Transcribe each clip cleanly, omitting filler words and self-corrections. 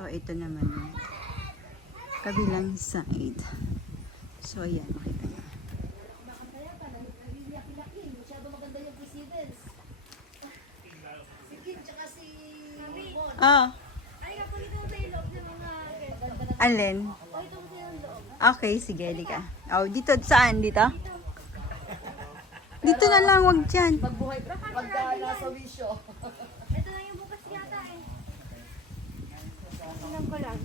So, ito naman yung kabilang side. So, ayan. Makita nyo. Ah. Alin? Okay, sige. Lika. Oh, dito. Saan? Dito? Dito na lang. Wag dyan. Pagka nasa wisyo. Ito na yung bukas yata eh. Tingnan ko lang.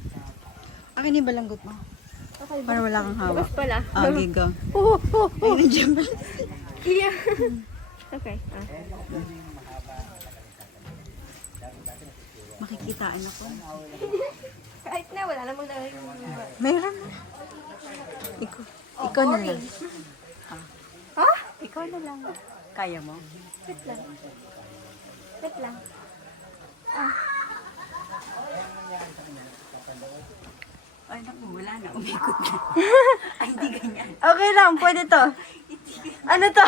Akin yung balanggot mo. Okay, Para wala kang hawak. bukas pala. Ah, giga. Ay, Oh. nandiyan ba? Iya. Okay. Makikitaan ako. Kahit na, wala namang na yung... Meron na. Ikaw na lang. Ha? Ikaw na lang. Kaya mo? Wait lang. Wait lang. Ay, naku, wala na. Umikot na. Ay, hindi ganyan. Okay lang, pwede to. Ano to?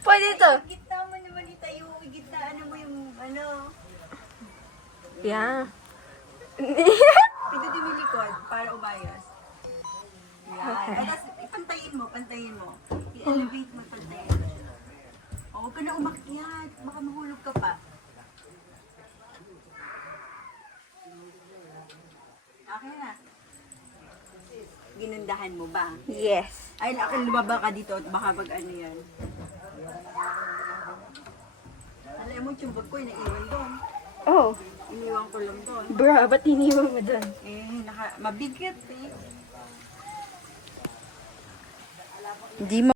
Pwede to. Gitna mo naman itayo. Gitna, ano mo yung, ano. Yeah. Pindutin mo yung likod para umayos. Yan. Okay. Tapos, pantayin mo. I-elevate mo, pantayin mo. O, huwag ka na umakyat. Baka mahulog ka pa. Okay na. Ginundahan mo ba? Yes. Ay, akin lumaba ka dito at baka pag ano yan. Alam mo, yung bag ko, naiwan doon. Oh, Iniwan ko lang doon. bro, ba't iniwan mo dun? Mabigat eh. Hindi mo